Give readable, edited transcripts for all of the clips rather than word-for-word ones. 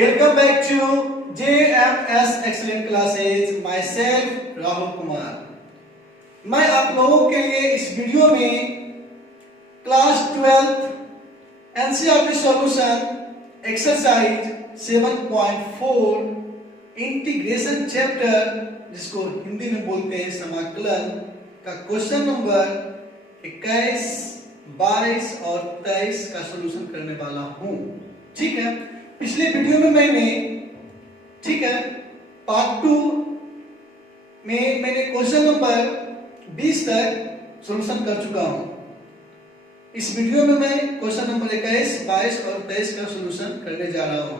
Welcome back to JMS Excellent Classes. Myself Rahul Kumar. मैं आप लोगों के लिए इस वीडियो में class 12 NCERT solution exercise 7.4 integration chapter, जिसको हिंदी में बोलते हैं समाकलन, का क्वेश्चन नंबर 21, 22 और 23 का सॉल्यूशन करने वाला हूं। ठीक है, पिछले वीडियो में मैंने पार्ट 2 में मैंने क्वेश्चन नंबर 20 तक सॉल्यूशन कर चुका हूं। इस वीडियो में मैं क्वेश्चन नंबर 21, 22 और 23 का सॉल्यूशन करने जा रहा हूं।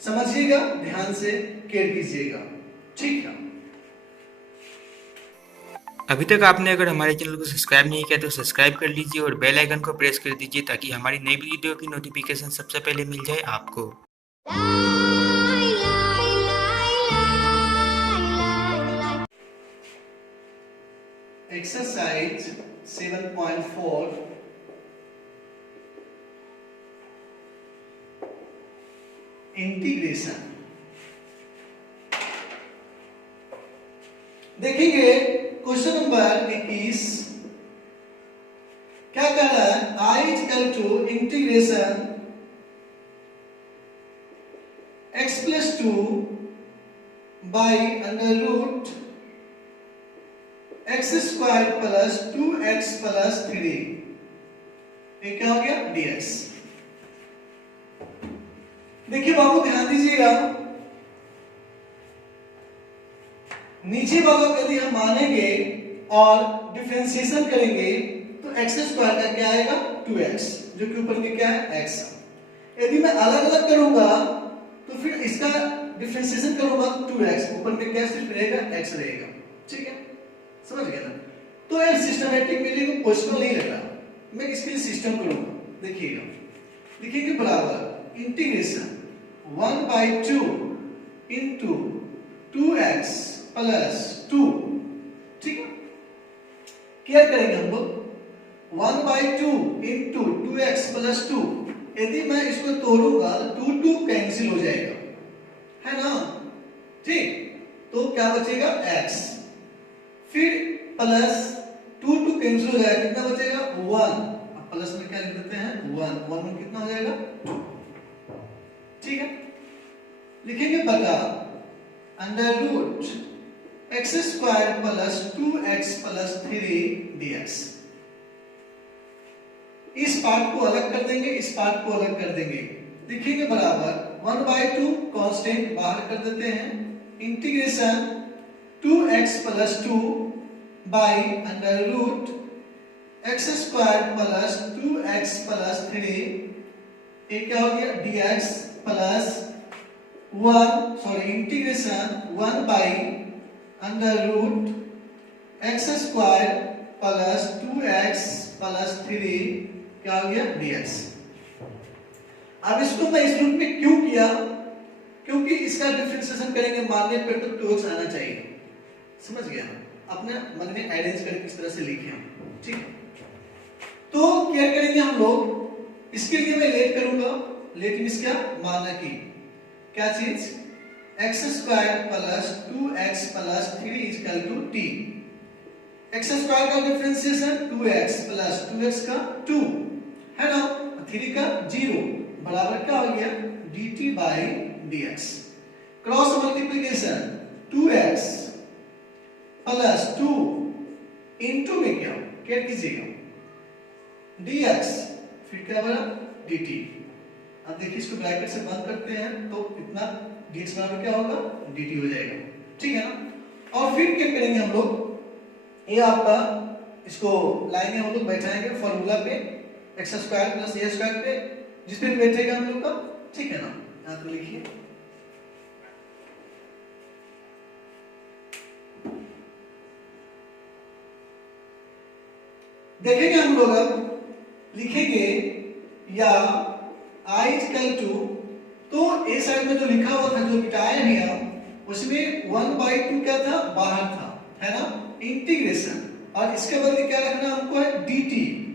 समझिएगा, ध्यान से केयर कीजिएगा। ठीक है, अभी तक आपने अगर हमारे चैनल को सब्सक्राइब नहीं किया तो सब्सक्राइब कर लीजिए और बेल आइकन को प्रेस कर दीजिए ताकि हमारी नई वीडियो की नोटिफिकेशन सबसे पहले मिल जाए आपको। Exercise 7.4 integration. देखेंगे क्वेश्चन नंबर 21 क्या कह रहा है। I equal to integration x plus 2 by under root x square plus 2x plus 3, ये क्या हो गया dx। देखिए बाबू, ध्यान दीजिएगा, नीचे वालों को यदि हम मानेंगे और डिफरेंशिएशन करेंगे तो एक्स स्क्वायर का क्या आएगा 2x, जो कि ऊपर में क्या है x। यदि मैं अलग अलग करूंगा तो फिर इसका डिफरेंशिएशन करूंगा तो 2x, ऊपर में क्या सिर्फ रहेगा x रहेगा। ठीक है, समझ गया ना। तो यार सिस्टमैटिक मेरे को पॉसिबल नहीं लग रहा, मैं इसके लिए सिस्टम करूंगा। देखिएगा, लिखेंगे बराबर इंटीग्रेशन 1/2 इंटू 2x प्लस 2। ठीक है, क्या करेंगे हम लोग 1/2 इंटू 2x प्लस 2। यदि मैं इसको तोड़ूंगा तो 2 कैंसिल हो जाएगा, है ना। ठीक, तो क्या बचेगा x, फिर प्लस 2 कैंसिल हो जाएगा, कितना बचेगा 1। अब प्लस में क्या लिख देते हैं 1 में कितना हो जाएगा 2। ठीक है, लिखेंगे बटा under root x square plus 2x plus 3 dx। इस पार्ट को अलग कर देंगे, इस पार्ट को अलग कर देंगे, लिखेंगे बराबर 1/2 कांस्टेंट बाहर कर देते हैं, integration 2x plus 2 by under root x square plus 2x plus 3, ये क्या हो गया dx plus 1 integration 1 by under root x square plus 2x plus 3, क्या हो गया dx। अब इसको मैं इस रूप में क्यों किया, क्योंकि इसका डिफरेंशिएशन करेंगे मानने पर तो 2x आना चाहिए। समझ गया, अपने मन में अरेंज करके किस तरह से लिखे हम। ठीक, तो क्या करेंगे हम लोग, इसके लिए मैं लेट करूंगा, लेट मींस क्या माना की क्या चीज x square plus 2x plus 3 equal to t। X square का डिफरेंशिएशन 2x प्लस 2x का 2, है ना, 3 का 0 बराबर क्या हो गया dt by dx। Cross multiplication 2x plus 2 into में क्या कीजिएगा dx, फिर क्या बना dt। अब देखिए इसको ब्रैकेट से बंद करते हैं तो इतना dx बराबर क्या होगा dt हो जाएगा। ठीक है ना। और फिर क्या करेंगे हम लोग, ये आपका इसको लाइन में हम लोग बैठाएंगे फॉर्मूला पे एक्स स्क्वायर प्लस ए स्क्वायर पे, जिस पे बैठेगा हम लोग का। ठीक है ना, यहां पे लिखिए देखेंगे हम लोग। अब लिखेंगे या I इक्वल टू, तो ए साइड में जो लिखा हुआ था, जो मिटाया है उसमें 1/2 क्या था बाहर था, है ना, इंटीग्रेशन, और इसके बदले क्या रखना हमको है dt,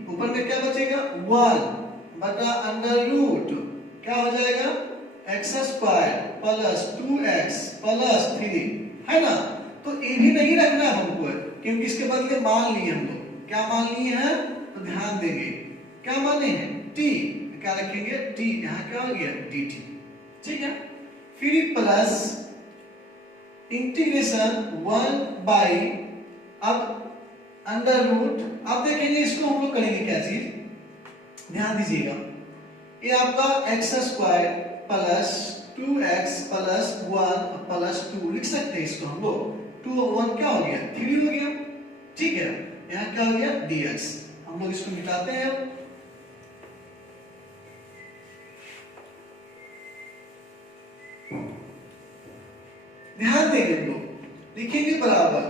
ऊपर में क्या बचेगा 1 बटा अंडर रूट क्या हो जाएगा x square plus 2x plus 3, है ना। तो ये भी नहीं रखना है हमको, क्योंकि इसके बदले मान लिए हम लोग। क्या मान लिए हैं तो ध्यान देंगे, क्या माने हैं t, क्या रखेंगे t, यहाँ क्या हो गया dt, ठीक है। फिर प्लस इंटीग्रेशन 1 बाई, अब अंडर रूट, अब देखेंगे इसको हम लोग करेंगे क्या चीज, ध्यान दीजिएगा। ये आपका x square plus 2x plus 1 plus 2 लिख सकते हैं इसको हम लोग। 2 और 1 क्या हो गया 3 हो गया, ठीक है। यहाँ क्या हो गया dx, हम लोग इसको मिटाते हैं। ध्यान देंगे हम लोग, लिखेंगे बराबर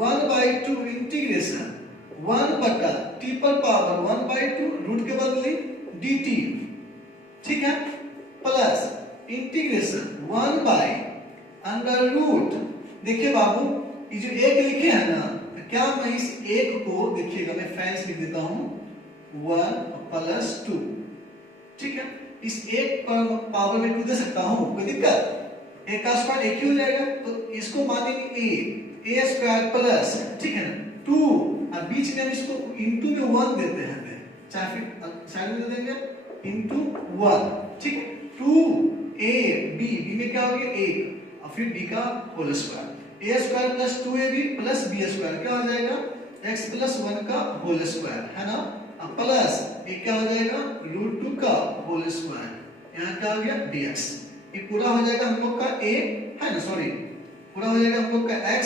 1/2 इंटीग्रेशन 1 बटा t पर पावर 1/2 रूट के बदले dt, ठीक है, plus integration 1 by under root. देखिए बाबू, ये जो एक लिखे हैं ना, क्या मैं इस एक को देखिएगा मैं फैंस लिख देता हूं 1 प्लस 2, ठीक है। इस एक पर पावर में 2 दे सकता हूं, कोई दिक्कत, एक का स्क्वायर एक ही हो जाएगा, तो इसको मानेंगे a स्क्वायर प्लस, ठीक है ना 2, और बीच में हम इसको इनटू में 1 देते हैं, चाहे फिर साइड में दे देंगे इनटू 1, ठीक है। 2ab, b में क्या हो गया 1, और फिर b का whole square, a square plus 2ab plus b square क्या हो जाएगा x प्लस 1 का होल स्क्वायर, है ना। अब प्लस एक क्या हो जाएगा √2 का होल स्क्वायर, यहाँ क्या हो गया dx। ये पूरा हो जाएगा हम लोग का a, है ना, सॉरी पूरा हो जाएगा हम लोग का x,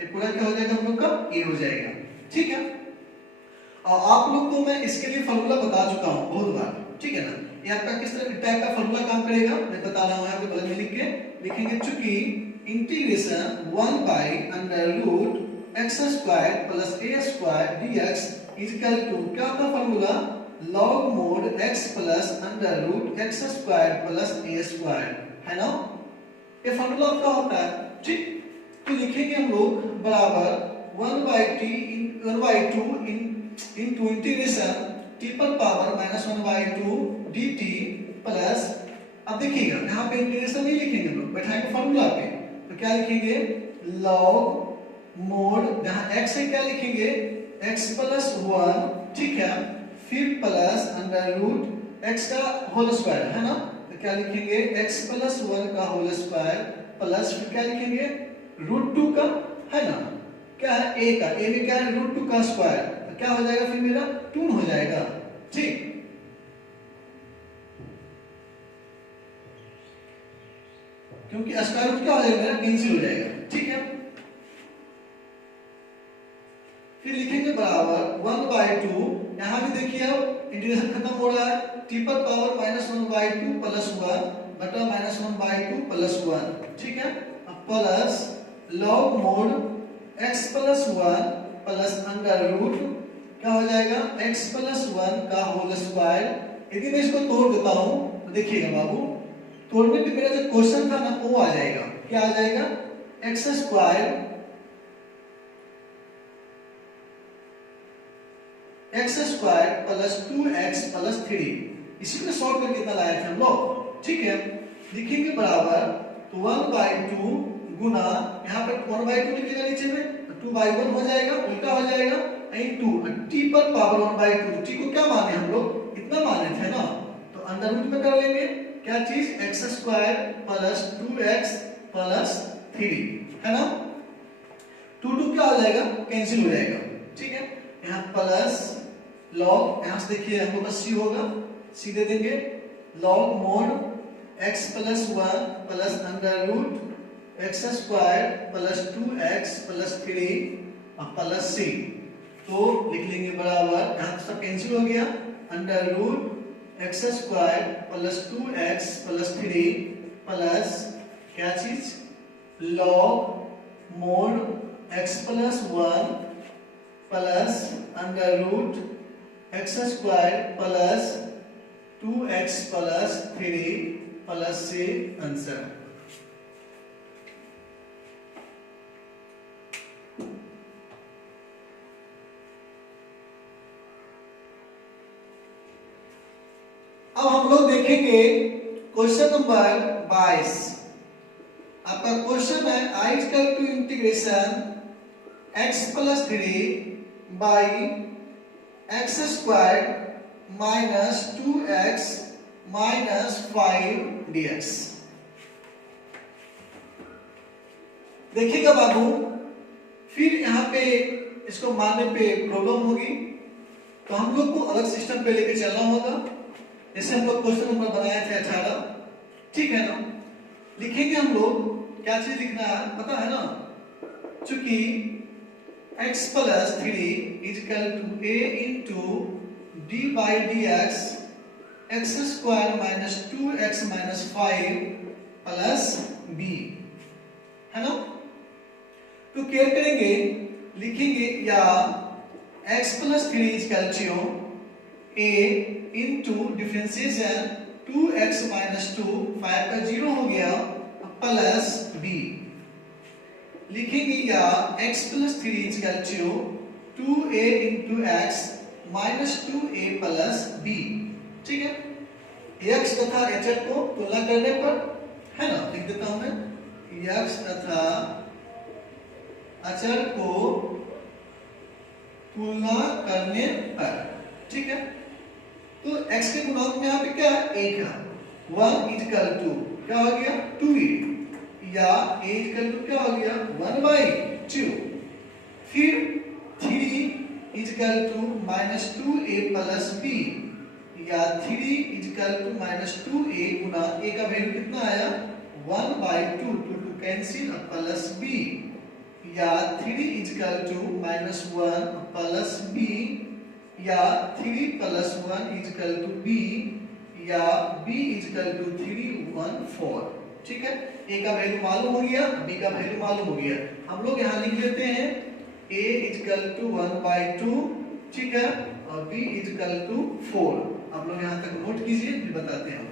ये पूरा क्या हो जाएगा हम लोग का a हो जाएगा, ठीक है। और आप लोग को मैं इसके लिए फार्मूला बता चुका हूं बहुत बार, ठीक है ना। ये आपका किस तरह टाइप का फार्मूला काम करेगा मैं बता रहा हूं, यहाँ पे बगल में लिख के लिखेंगे, चूंकि integration 1 by under root x square plus a square dx is equal to क्या होता formula log mod x plus under root x square plus a square, है ना। ये फार्मूला आपका होता है, ठीक। तो लिखेंगे हम लोग बराबर 1/2 into इंटीग्रेशन t पर पावर -1/2 dt प्लस, अब देखिएगा यहाँ पे इंटीग्रेशन नहीं लिखेंगे हम लोग, बैठाएंगे फार्मूला पे, तो क्या लिखेंगे log mod, यहाँ x है क्या लिखेंगे x प्लस 1, ठीक है, फिर प्लस अंडर रूट x का होल स्क्वायर, है ना, तो क्या लिखेंगे x प्लस 1 का होल स्क्वायर प्लस फिर क्या लिखेंगे √2 का, है ना, क्या है a का, a में क्या है √2 का स्क्वायर, तो क्या हो जाएगा फिर मेरा 2 हो जाएगा, ठीक। क्योंकि स्क्वायर रूट क्या हो जाएगा मेरा कैंसिल हो जाएगा, ठीक है। फिर लिखेंगे बराबर 1/2, यहाँ भी देखिए अब इंटीग्रेशन खत्म हो रहा है, t पर पावर -1/2 प्लस 1 बटा -1/2 प्लस 1, ठीक है। अब plus log mod x plus 1 plus under root क्या हो जाएगा x प्लस 1 का होल स्क्वायर। यदि मैं इसको तोड़ देता हूं तो देखिएगा बाबू, तोड़ने पे मेरा जो क्वेश्चन था ना वो आ जाएगा, क्या आ जाएगा x square plus 2x plus 3, इसी को सॉल्व करके कितना लाए थे हम लोग, ठीक है। लिखेंगे बराबर तो 1/2 गुना, यहाँ पर 1/2 लिखिएगा नीचे में, 2/1 हो जाएगा, उल्टा हो जाएगा, इनटू t पर पावर 1/2, t को क्या माने हम लोग इतना माने थे ना, तो अंडर रूट में कर लेंगे क्या चीज x square plus 2x plus 3, है ना। 2 क्या हो जाएगा कैंसिल हो जाएगा, ठीक है। यहाँ प्लस लॉग, यहाँ से देखिए हम लोग का c होगा, c दे देंगे log mod x plus 1 plus under root x square plus 2x plus 3 plus c, तो लिख लेंगे बराबर, यहाँ सब कैंसिल हो गया, under root x square plus 2x plus 3 plus क्या चीज log mod x plus 1 plus under root x square plus 2x plus 3 plus से आंसर। अब हम लोग देखेंगे क्वेश्चन नंबर 22। आपका क्वेश्चन है i equal to integration x plus 3 by x square minus 2x minus 5 dx। देखिएगा बाबू, फिर यहाँ पे इसको मानने पे प्रॉब्लम होगी, तो हम लोग को अलग सिस्टम पे लेके चलना होगा। जैसे हम लोग क्वेश्चन नंबर बनाए थे 18, ठीक है ना। लिखेंगे हम लोग, क्या चीज लिखना है पता है ना, चूंकि x plus 3 equal to a into d by d x square minus 2x minus 5 plus b, है ना। तो क्या करेंगे, लिखेंगे या x plus 3 equal to a into differentiation 2x minus 2, 5 का 0 हो गया, प्लस b। लिखेंगे या x plus 3 equal to 2a into x minus 2a plus b, ठीक है। x तथा h को तुलना करने पर, है ना, लिख देता हूं मैं, x तथा अचर को तुलना करने पर, ठीक है। तो x के गुणांक में यहाँ पे क्या है, 1 है, 1 इक्वल टू क्या हो गया 2a, या a इक्वल टू क्या हो गया 1/2। फिर 3 equal to minus 2a plus b, या 3 इक्वल टू माइनस 2a गुना a का वैल्यू कितना आया 1/2, 2 कैंसिल प्लस b, या 3 equal to minus 1 plus b, या 3 प्लस 1 इक्वल टू b, या b इक्वल टू 3 1 4, ठीक है। a का वैल्यू मालूम हो गया, b का वैल्यू मालूम हो गया। हम लोग यहाँ लिख लेते हैं a इक्वल टू 1/2, ठीक है, और b इक्वल टू 4। आप लोग यहाँ तक नोट कीजिए, फिर बताते हैं।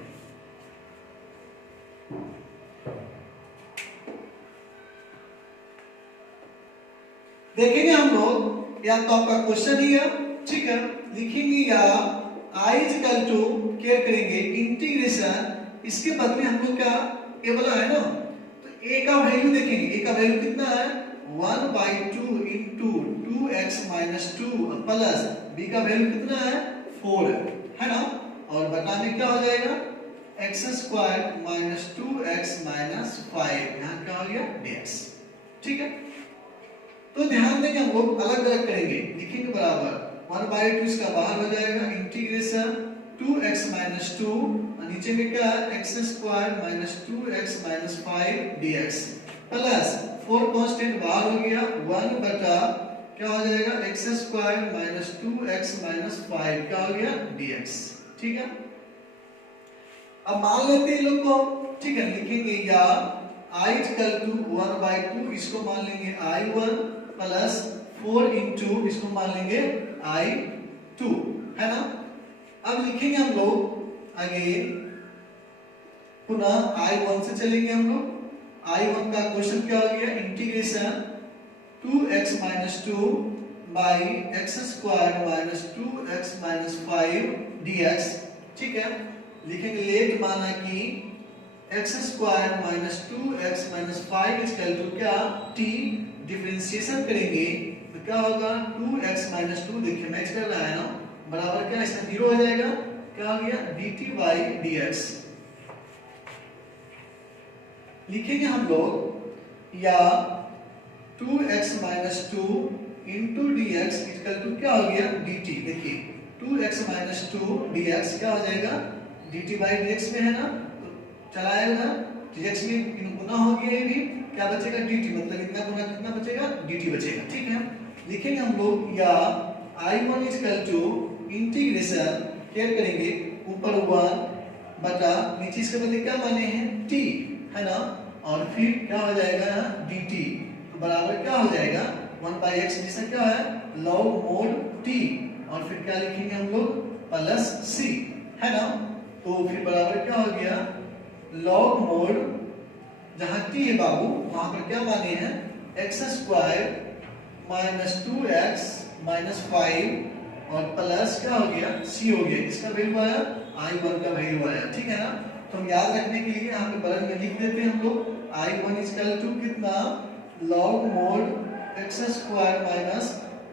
देखेंगे हम लोग, या तो आपका क्वेश्चन ही है, ठीक है, लिखेंगे या i इक्वल टू क्या करेंगे इंटीग्रेशन, इसके बदले हम लोग क्या a वाला है ना, तो a का वैल्यू देखेंगे, a का वैल्यू कितना है 1/2 into 2x minus 2 plus b का वैल्यू कितना है 4 है ना, और बटा में क्या हो जाएगा x स्क्वायर माइनस 2x माइनस 5, यहाँ क्या हो गया dx, ठीक है। तो ध्यान देंगे हम लोग अलग अलग करेंगे, लिखेंगे बराबर 1/2 इसका बाहर हो जाएगा, इंटीग्रेशन 2x माइनस 2, और नीचे में क्या है x स्क्वायर minus 2x minus 5 dx, plus 4 constant बाहर हो गया, 1 बटा क्या हो जाएगा x स्क्वायर माइनस 2x माइनस 5 क्या हो गया dx, ठीक है। अब मान लेते हैं लोग को, ठीक है, लिखेंगे या i इक्वल टू 1/2, इसको मान लेंगे i1 प्लस 4 इंटू इसको मान लेंगे i2, है ना। अब लिखेंगे हम लोग आगे पुनः i1 से चलेंगे हम लोग, i1 का क्वेश्चन क्या हो गया integration 2x minus 2 by x square minus 2x minus 5 dx, ठीक है। लिखेंगे लेट माना कि x स्क्वायर minus 2x minus 5 equal to क्या t, डिफरेंशिएशन करेंगे तो क्या होगा 2x माइनस 2, देखिए मैच कर रहा है ना, बराबर क्या इसका 0 हो जाएगा, क्या हो गया dt बाई dx। लिखेंगे हम लोग या 2x minus 2 into dx equal to क्या हो गया dt, देखिए 2x माइनस 2 dx क्या हो जाएगा dt बाई dx में है ना, चलाएगा dx में गुना हो गया, ये भी क्या बचेगा dt, मतलब इतना गुना कितना बचेगा dt बचेगा, ठीक है। लिखेंगे हम लोग या i1 इक्वल टू इंटीग्रेशन क्या करेंगे ऊपर 1 बटा नीचे इसके बदले क्या माने हैं t, है ना, और फिर क्या हो जाएगा dt, तो बराबर क्या हो जाएगा 1/x, जिसका क्या है log mod t, और फिर क्या लिखेंगे हम लोग प्लस c, है ना। तो फिर बराबर क्या हो गया log mod, जहां t है बाबू वहां पर क्या माने हैं x स्क्वायर माइनस 2x माइनस 5 और प्लस क्या हो गया c हो गया, इसका वैल्यू आया i1 का वैल्यू आया, ठीक है ना। तो हम याद रखने के लिए यहाँ पे बगल में लिख देते हैं हम लोग I1 इक्वल टू कितना log mod x स्क्वायर माइनस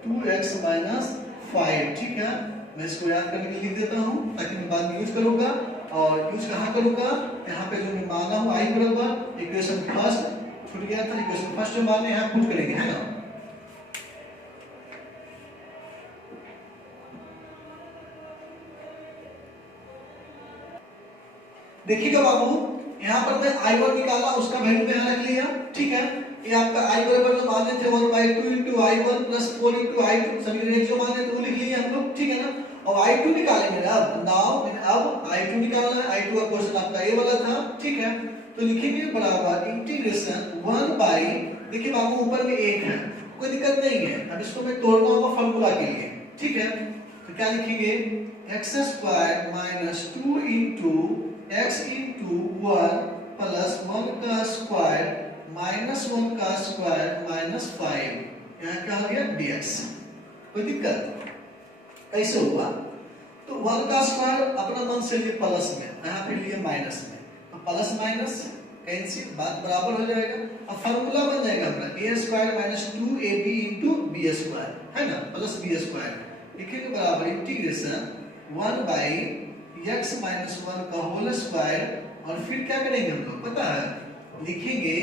2x माइनस 5। ठीक है, मैं इसको याद करने के लिए लिख देता हूँ ताकि मैं बाद में यूज करूंगा। और यूज कहाँ करूंगा, यहाँ पे जो मैं माना हूँ I बराबर इक्वेशन फर्स्ट छूट गया था, इक्वेशन फर्स्ट जो माने यहाँ पुट करेंगे, है ना। देखिएगा बाबू, यहाँ पर मैं I1 निकाला, उसका वैल्यू में यहाँ रख लिया। ठीक है, ये आपका I बराबर जो माने थे 1/2 into I1 plus 4 into I2, सभी रेट जो माने थे वो लिख लिए हम लोग। ठीक है ना, अब I2 निकालेंगे ना। अब I2 निकालना है। I2 का क्वेश्चन आपका ये वाला था। ठीक है, तो लिखेंगे बराबर इंटीग्रेशन 1 बाई, देखिए बाबू ऊपर में 1 है, कोई दिक्कत नहीं है, अब इसको मैं तोड़ना होगा फार्मूला के लिए। ठीक है, तो क्या लिखेंगे x स्क्वायर minus 2 into x into 1 plus 1 का स्क्वायर माइनस 1 का स्क्वायर माइनस 5, यहाँ क्या हो गया dx। कोई दिक्कत कैसे हुआ, तो 1 का स्क्वायर अपना मन से लिए प्लस में, यहाँ पे लिए माइनस में, तो प्लस माइनस कैंसिल, बात बराबर हो जाएगा। अब फार्मूला बन जाएगा अपना a square minus 2ab into b square, है ना, प्लस b स्क्वायर। लिखेंगे बराबर इंटीग्रेशन 1 बाई x माइनस 1 का होल स्क्वायर, और फिर क्या करेंगे हम लोग पता है, लिखेंगे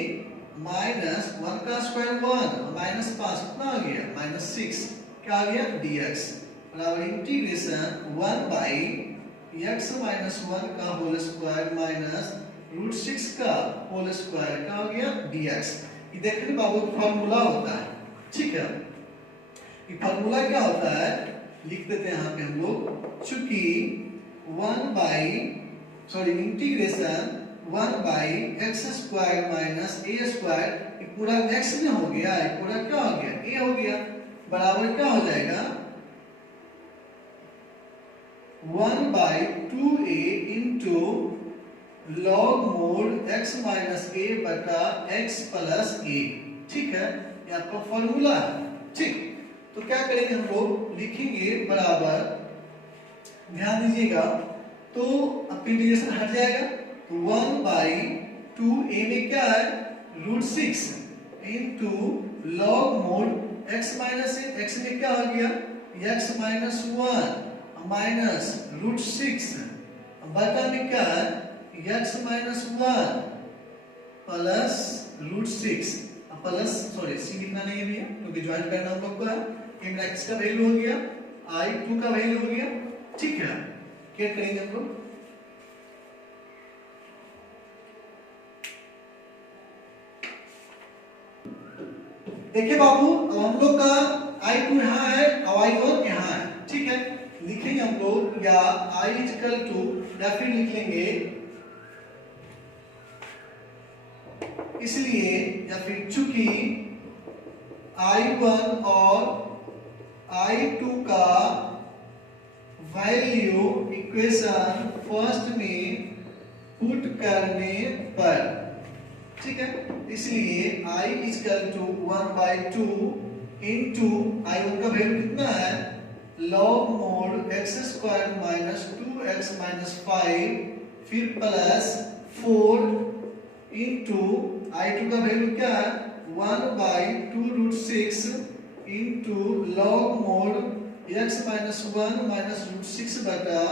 माइनस 1 का स्क्वायर 1 माइनस 5 कितना आ गया माइनस 6, क्या आ गया dx बराबर इंटीग्रेशन 1 बाई x माइनस 1 का होल स्क्वायर माइनस रूट 6 का होल स्क्वायर, क्या हो गया dx। ये देखिए बाबू फार्मूला होता है। ठीक है, ये फार्मूला क्या होता है, लिख देते हैं यहाँ पे हम लोग, चूंकि 1 by integration 1 by x square minus A square, ये पूरा x में हो गया, ये पूरा क्या हो गया a हो गया, बराबर क्या हो जाएगा 1 by 2a into log mod x minus a बटा x प्लस a। ठीक है, ये आपका फॉर्मूला है। ठीक, तो क्या करेंगे हम लोग, लिखेंगे बराबर, ध्यान दीजिएगा, तो अब इंटीग्रेशन हट जाएगा, तो 1 बाई 2a में क्या है root 6 into log mod x minus a, x में क्या हो गया x माइनस 1 माइनस रूट 6 बटा में क्या है x minus 1 plus root 6, plus sorry C लिखना नहीं है भैया क्योंकि ज्वाइन करना हम लोग को है। ये मेरा x का वैल्यू हो गया, I2 का वैल्यू हो गया। ठीक है, क्या करेंगे हम लोग, देखिए बाबू, अब हम लोग का I2 यहाँ है और I1 यहाँ है। ठीक है, लिखेंगे हम लोग या I इक्वल टू, या फिर लिख लेंगे इसलिए, या फिर चूंकि I1 और I2 का वैल्यू इक्वेशन फर्स्ट में पुट करने पर, ठीक है, इसलिए I equal to 1/2 into I1 का वैल्यू कितना है लॉग मोड x स्क्वायर माइनस 2x माइनस 5, फिर प्लस 4 इंटू I2 का वैल्यू क्या है 1/2 root 6 into log mod x minus 1 minus root 6 बटा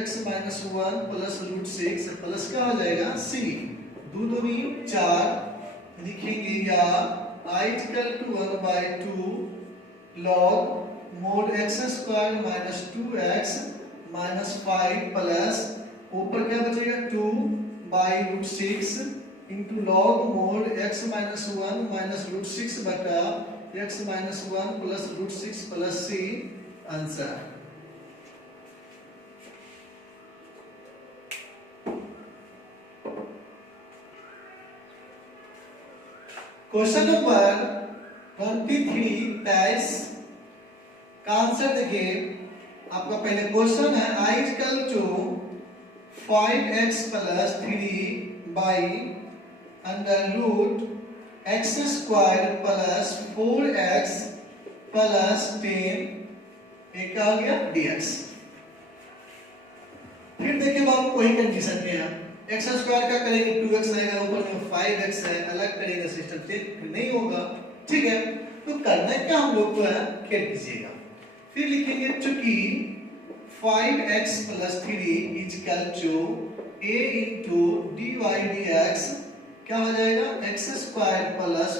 x minus 1 plus root 6, plus क्या हो जाएगा c, 2 दूनी 4, लिखेंगे या I equal to 1/2 log mod x स्क्वायर माइनस 2x माइनस 5 प्लस ऊपर क्या बचेगा 2 by root 6 into log mod x minus 1 minus root 6 बटा x minus 1 plus root 6 plus c, answer. Question number 23 का आंसर देखिए। आपका पहले क्वेश्चन है I equal to 5x plus 3 by under root x square plus 4x plus 10, एक आ गया dx। फिर देखिए बाबू वही कंडीशन है, एक्स स्क्वायर का करेंगे 2x आएगा, ऊपर में 5x है, अलग करेंगे सिस्टम से नहीं होगा, ठीक है। तो करना क्या हम लोग को है, खेल कीजिएगा। फिर लिखेंगे चूंकि 5x + 3 = a into dy dx क्या हो जाएगा, x² +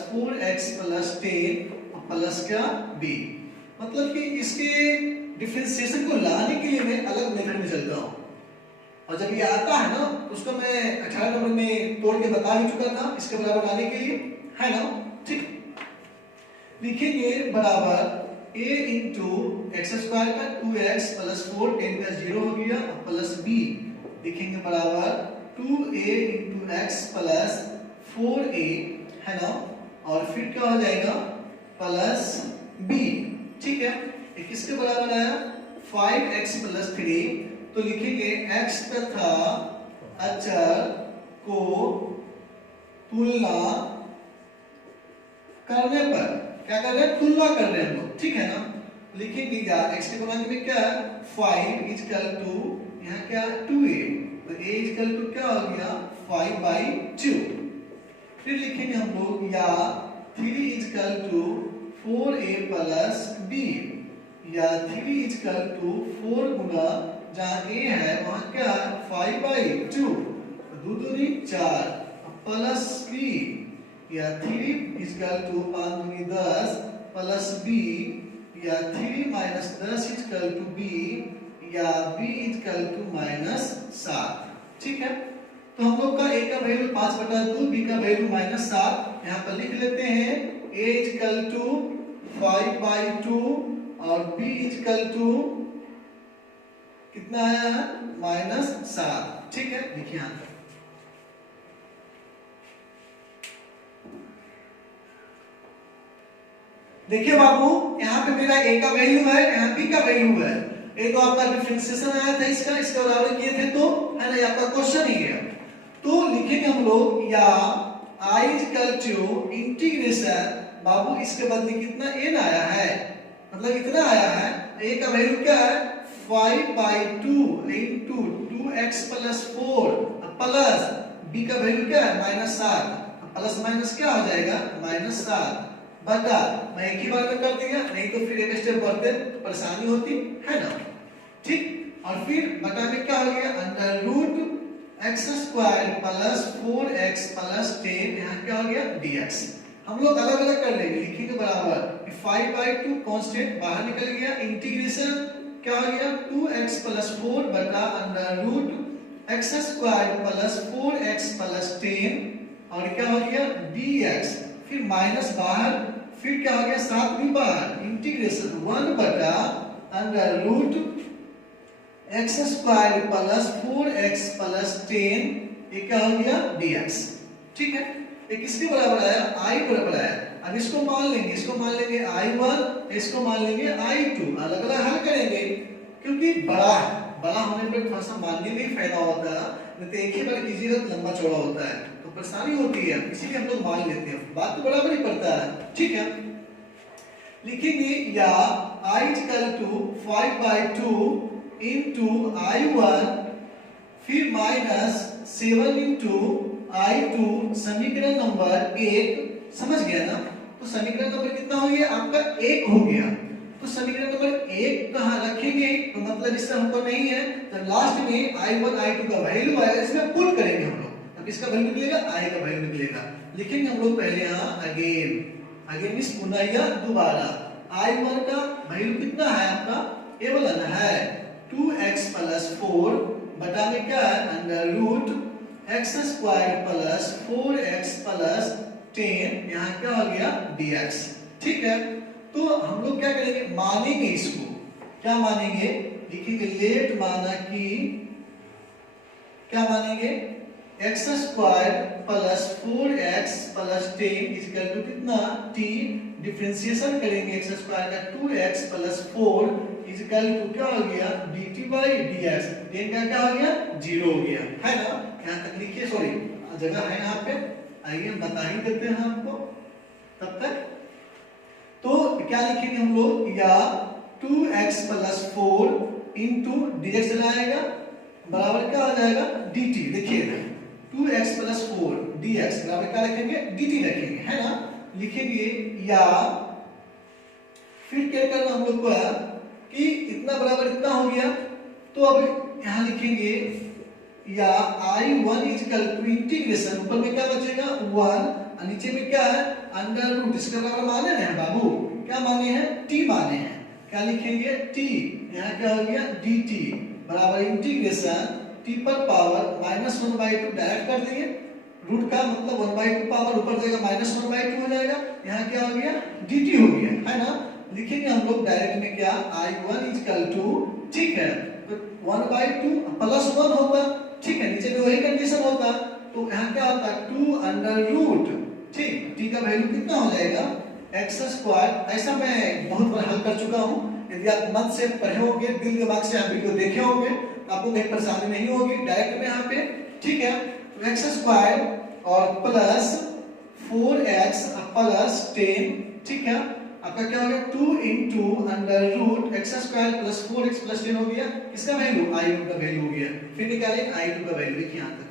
4x + 10 प्लस क्या b। मतलब कि इसके डिफरेंशिएशन को लाने के लिए मैं अलग मेथड में चलता हूँ, और जब ये आता है ना उसको मैं 18 नंबर में तोड़ के बता भी चुका था इसके बराबर लाने के लिए, है ना, ठीक। लिखेंगे बराबर a into x² का 2x + 4 10 का 0 हो गया प्लस b, लिखेंगे बराबर 2a into x + 4a, है ना, और फिर क्या हो जाएगा प्लस b, ठीक है। ये किसके बराबर आया, 5x + 3, तो लिखेंगे x तथा अचर को तुलना करने पर, क्या कर रहे हैं, तुलना कर रहे हैं हम लोग, ठीक है ना। लिखेंगे क्या, x के गुणांक में क्या 5 = यहाँ क्या 2a, तो a = क्या हो गया 5/2। फिर लिखेंगे हम लोग या 3 = 4a + b, या 3 = 4 गुना जहाँ a है वहाँ क्या 5/2, 2 दूनी 4 प्लस b, या 3 = 5 दूनी 10 प्लस b, या 3 - 10 = b, या b = -7, ठीक है। तो हम लोग का a का वैल्यू 5/2, b का वैल्यू -7 यहाँ पर लिख लेते हैं। a = 5/2 और b = कितना आया है -7, ठीक है। देखिए आंसर देखिए बाबू, यहाँ पे मेरा a का वैल्यू है, यहाँ b का वैल्यू है। ये तो आपका डिफरेंशिएशन आया था इसका, इसके बराबर किए थे तो, है ना, ये आपका क्वेश्चन ही है। तो लिखेंगे हम लोग या i = इंटीग्रेशन, बाबू इसके बदले कितना n आया है, मतलब इतना आया है, a का वैल्यू क्या है 5/2 into 2x + 4 प्लस b का वैल्यू क्या है -7, प्लस माइनस क्या हो जाएगा -7 बटा, मैं एक ही बार में कर दिया, नहीं तो फिर एक स्टेप बढ़ते तो परेशानी होती, है ना, ठीक। और फिर बटा में क्या हो गया √x² + 4x + 10, यहाँ क्या हो गया dx। हम लोग अलग अलग कर लेंगे, लिखेंगे बराबर 5/2 कांस्टेंट बाहर निकल गया, इंटीग्रेशन क्या हो गया 2x + 4 बटा √x² + 4x + 10, और क्या हो गया dx, फिर माइनस बाहर, फिर क्या हो गया 7 भी बाहर, इंटीग्रेशन 1 बटा √x² + 4x + 10, ये क्या हो गया dx, ठीक है। ये किसके बराबर आया, i बराबर आया। अब इसको मान लेंगे, इसको मान लेंगे i1, इसको मान लेंगे i2, अलग अलग हल करेंगे क्योंकि बड़ा होने पर थोड़ा सा मानने में फायदा होता है, नहीं तो एक ही बार कीजिएगा तो लंबा चौड़ा होता है तो परेशानी होती है, इसीलिए हम लोग मान लेते हैं, बात तो बराबर ही पड़ता है, ठीक है। लिखेंगे या i = 5/2 into i1, फिर -7 into i2, समीकरण नंबर 1, समझ गया ना। तो समीकरण नंबर कितना हो गया आपका 1 हो गया। तो समीकरण नंबर 1 कहाँ रखेंगे, तो मतलब इससे हमको नहीं है, तो लास्ट में i1 i2 का वैल्यू आएगा, इसमें पुट करेंगे हम लोग, अब इसका वैल्यू निकलेगा i का वैल्यू निकलेगा। लिखेंगे हम लोग पहले यहाँ अगेन मींस पुनः या दोबारा, i1 का वैल्यू कितना है आपका, ये वाला ना है 2x + 4 बटा में क्या है √x² + 4x + 10, यहाँ क्या हो गया dx, ठीक है। तो हम लोग क्या करेंगे, मानेंगे इसको, क्या मानेंगे, लिखेंगे लेट माना कि क्या मानेंगे x² + 4x + 10 = कितना t, डिफरेंशिएशन करेंगे x² का 2x + 4 = क्या हो गया dt/dx, 10 का क्या हो गया 0 हो गया, है ना। यहाँ तक लिखिए, सॉरी जगह है यहाँ पे, आइए हम बता ही देते हैं आपको तब तक। तो क्या लिखेंगे हम लोग या 2x + 4 into dx चलाएगा बराबर क्या हो जाएगा dt, देखिए 2x प्लस 4 dx बराबर क्या रखेंगे, dt रखेंगे, है ना। लिखेंगे या फिर क्या करना हम लोग को है कि इतना बराबर इतना हो गया, तो अब यहां लिखेंगे या I1 is equal to integration, ऊपर में क्या बचेगा 1 और नीचे में क्या है अंडर रूट, इसका बराबर माने हैं बाबू, क्या माने हैं t माने हैं, क्या लिखेंगे t, यहाँ क्या हो गया dt बराबर इंटीग्रेशन t पर पावर -1/2 डायरेक्ट कर देंगे, रूट का मतलब 1/2 पावर ऊपर जाएगा -1/2 हो जाएगा, यहाँ क्या हो गया dt हो गया, है ना। लिखेंगे हम लोग डायरेक्ट में क्या I1 इज इक्वल टू, ठीक है, तो 1/2 प्लस 1 होता, ठीक है, नीचे में वही कंडीशन होता, तो यहाँ क्या होता 2 अंडर रूट, ठीक, t का वैल्यू कितना हो जाएगा x²। ऐसा मैं बहुत बार हल कर चुका हूँ, यदि आप मन से पढ़े होंगे, दिल दिमाग से आप वीडियो देखे होंगे, आपको कहीं परेशानी नहीं होगी, डायरेक्ट में यहाँ पे, ठीक है, तो x² और प्लस 4x प्लस 10, ठीक है, आपका क्या हो गया 2 into under root x² plus 4x plus 10 हो गया, किसका वैल्यू I1 का वैल्यू हो गया, फिर निकालें I2 का वैल्यू, देखिए यहां तक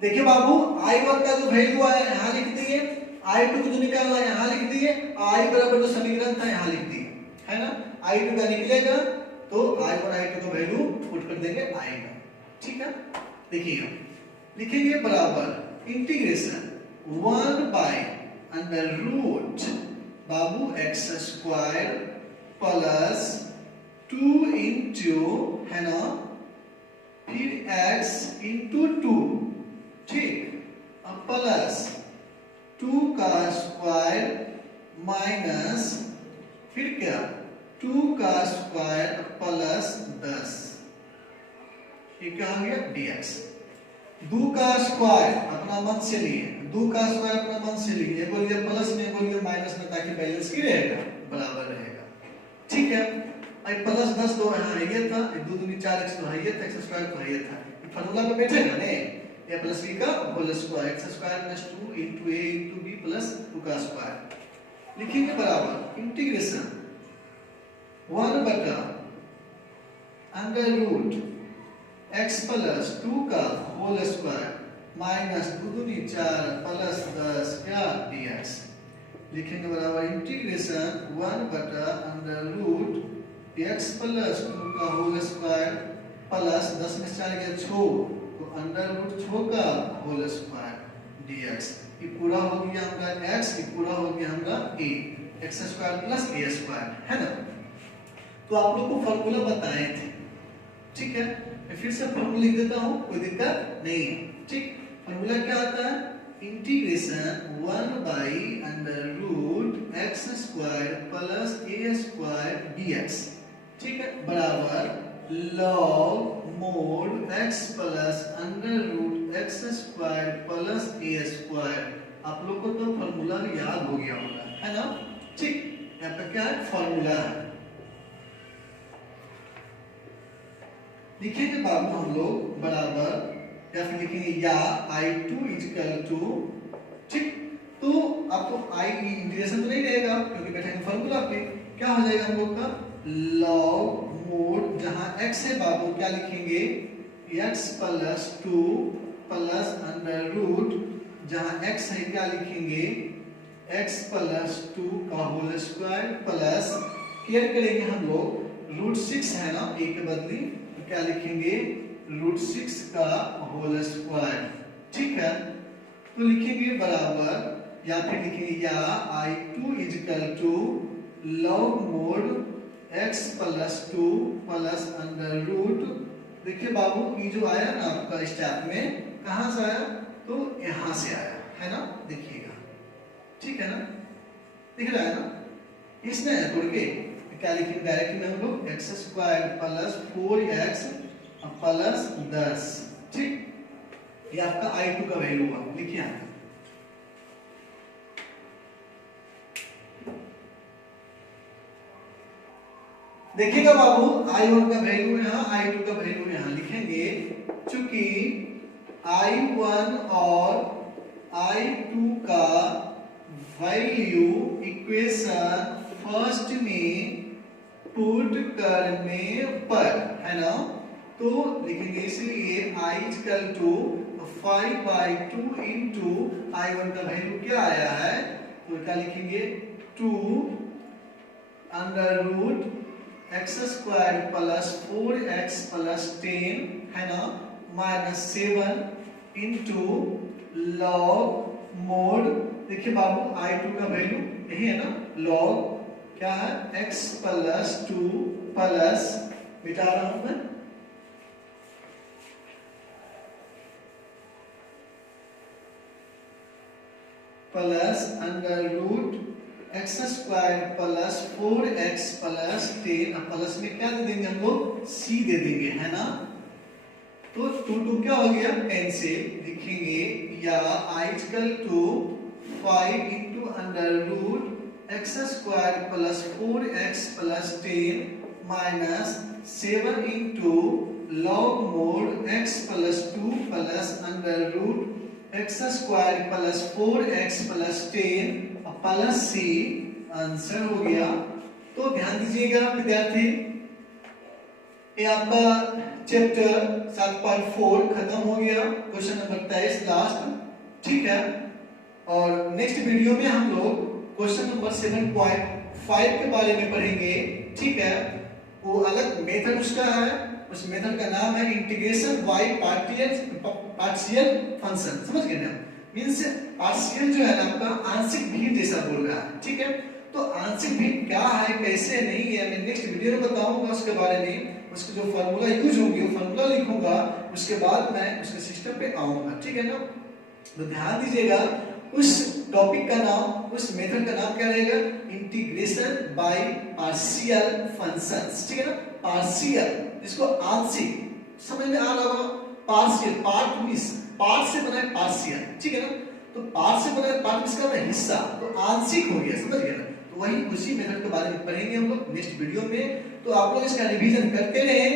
देखिए बाबू I1 का जो वैल्यू आया यहां लिख दिए, I2 को जो निकालना है यहां लिख दिए, I बराबर जो समीकरण था यहां लिख दिए, है ना। I2 का निकलेगा तो I1 I2 का वैल्यू पुट कर देंगे आएगा, ठीक है। देखिए लिखेंगे बराबर इंटीग्रेशन 1 बाय अंडर रूट बाबू x² प्लस 2 इंटू, है ना, फिर x इंटू 2, ठीक, अब प्लस 2 का स्क्वायर माइनस फिर क्या 2 का स्क्वायर प्लस 10, ये क्या हो गया dx। 2 का स्क्वायर अपना मन से लिए, 2 का स्क्वायर अपना मन से लिए, एगो लिए प्लस में एगो लिए माइनस में, ताकि बैलेंस की रहेगा बराबर रहेगा, ठीक है। आई प्लस 10 तो यहाँ ये था, 2 दूनी 4x तो है ये था, x² तो है ये था, फार्मूला पे बैठेगा ने a प्लस b का whole square, x² plus 2 into a into b plus 2 का स्क्वायर, लिखेंगे बराबर इंटीग्रेशन 1 बटा अंडर रूट x प्लस 2 का होल स्क्वायर माइनस 2 दूनी 4 प्लस 10 क्या dx, लिखेंगे बराबर इंटीग्रेशन 1 बटा अंडर रूट x प्लस 2 का होल स्क्वायर प्लस 10 में 4 गया 6, तो अंडर रूट 6 का होल स्क्वायर dx, ये पूरा हो गया हमारा x, ये पूरा हो गया हमारा a, x² प्लस a², है ना। तो आप लोग को फार्मूला बताए थे, ठीक है, मैं फिर से फार्मूला लिख देता हूं, कोई दिक्कत नहीं है, ठीक। फार्मूला क्या आता है integration 1 by under root x² plus a² dx, ठीक है, बराबर log mod x plus under root x² plus a²। आप लोग को तो फार्मूला याद हो गया होगा, है ना, ठीक। यहाँ पे क्या है फार्मूला है, लिखेंगे बाबू हम लोग बराबर या फिर लिखेंगे या I2 इज इक्वल टू, ठीक, तो आपको I इंटीग्रेशन तो नहीं रहेगा क्योंकि बैठेंगे फार्मूला पे, क्या हो जाएगा हम लोग का log मोड, जहां x है बाबू क्या लिखेंगे x plus 2 plus under root, जहां x है क्या लिखेंगे x प्लस 2 का होल स्क्वायर प्लस केयर करेंगे हम लोग रूट 6 है ना, a के बदले क्या लिखेंगे रूट 6 का होल स्क्वायर, ठीक है। तो लिखेंगे बराबर या फिर लिखेंगे या I2 is equal to log mod x plus 2 plus under root, देखिए बाबू ये जो आया ना आपका स्टेप में कहां से आया, तो यहां से आया, है ना, देखिएगा, ठीक है ना, दिख रहा है ना, इसने तोड़ के क्या लिखेंगे डायरेक्ट में हम लोग x² प्लस 4x प्लस 10, ठीक, ये आपका I2 का वैल्यू हुआ, लिखिए यहाँ देखिएगा बाबू I1 का वैल्यू यहाँ, I2 का वैल्यू यहाँ लिखेंगे, चूंकि I1 और I2 का वैल्यू इक्वेशन फर्स्ट में पुट करने पर, है ना, तो लिखेंगे इसलिए i equal to 5/2 into i1 का वैल्यू क्या आया है, तो क्या लिखेंगे 2 under root x square plus 4x plus 10, है ना, माइनस 7 इंटू लॉग मोड, देखिए बाबू i2 का वैल्यू यही है ना, लॉग क्या है x प्लस 2 प्लस, मिटा रहा हूं मैं, plus under root x square plus 4x plus 10, अब प्लस में क्या दे देंगे हम लोग, c दे देंगे, है ना, तो 2 क्या हो गया कैंसिल, लिखेंगे या i equal to 5 into under root x square plus 4x plus 10 minus 7 into log mod x plus 2 plus under root x square plus 4x plus 10 plus c, answer हो गया। तो ध्यान दीजिएगा विद्यार्थी, ये आपका चैप्टर 7.4 खत्म हो गया, क्वेश्चन नंबर 23 लास्ट, ठीक है। और नेक्स्ट वीडियो में हम लोग क्वेश्चन नंबर 7.5 के बारे में पढ़ेंगे, ठीक है। वो अलग मेथड उसका है, उस मेथड का नाम है इंटीग्रेशन बाय पार्शियल फंक्शन, समझ गए ना, मींस पार्शियल जो है ना आपका आंशिक भिन्न जैसा बोल रहा है, ठीक है। तो आंशिक भिन्न क्या है कैसे नहीं है मैं नेक्स्ट वीडियो में बताऊंगा उसके बारे में, उसका जो फार्मूला यूज होगी वो फार्मूला लिखूंगा, उसके बाद मैं उसके सिस्टम पे आऊंगा, ठीक है ना। तो ध्यान दीजिएगा उस टॉपिक का नाम, उस मेथड का नाम क्या रहेगा, इंटीग्रेशन बाय पार्शियल फंक्शंस, ठीक है ना। पार्शियल जिसको आंशिक समझ में आ रहा होगा, पार्शियल पार्ट मींस पार्ट से बना है पार्शियल, ठीक है ना, तो पार्ट से बना है पार्ट मींस का हिस्सा, तो आंशिक हो गया, समझ गए ना। तो वही उसी मेथड के बारे में पढ़ेंगे हम लोग नेक्स्ट वीडियो में। तो आप लोग इसका रिवीजन करते रहें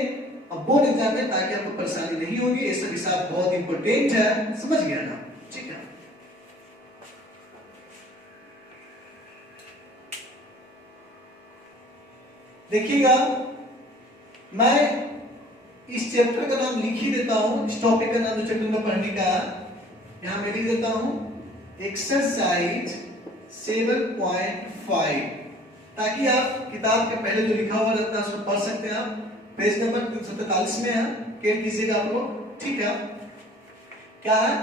अब बोर्ड एग्जाम में, ताकि आपको परेशानी नहीं होगी, ये सब हिसाब बहुत इंपॉर्टेंट है, समझ गया ना, ठीक है। देखिएगा मैं इस चैप्टर का नाम लिख ही देता हूं, इस टॉपिक का नाम जो चैप्टर में पढ़ने का यहां मैं लिख देता हूं एक्सरसाइज 7.5, ताकि आप किताब के पहले जो लिखा हुआ रहता है उसको पढ़ सकते हैं। आप पेज नंबर 343 में है, केयर कीजिएगा आप लोग, ठीक है। क्या है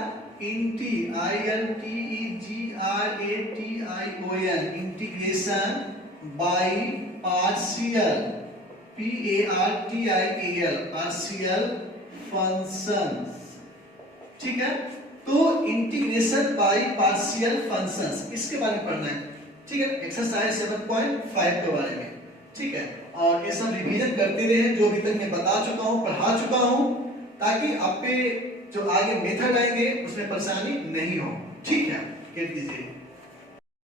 integration by partial PARTIAL partial functions, ठीक है। तो इंटीग्रेशन बाय पार्शियल फंक्शंस इसके बारे में पढ़ना है, ठीक है, एक्सरसाइज 7.5 के बारे में, ठीक है। और ये सब रिवीजन करते रहे जो अभी तक मैं बता चुका हूं, पढ़ा चुका हूं, ताकि आप पे जो आगे मेथड आएंगे उसमें परेशानी नहीं हो, ठीक है। कह दीजिए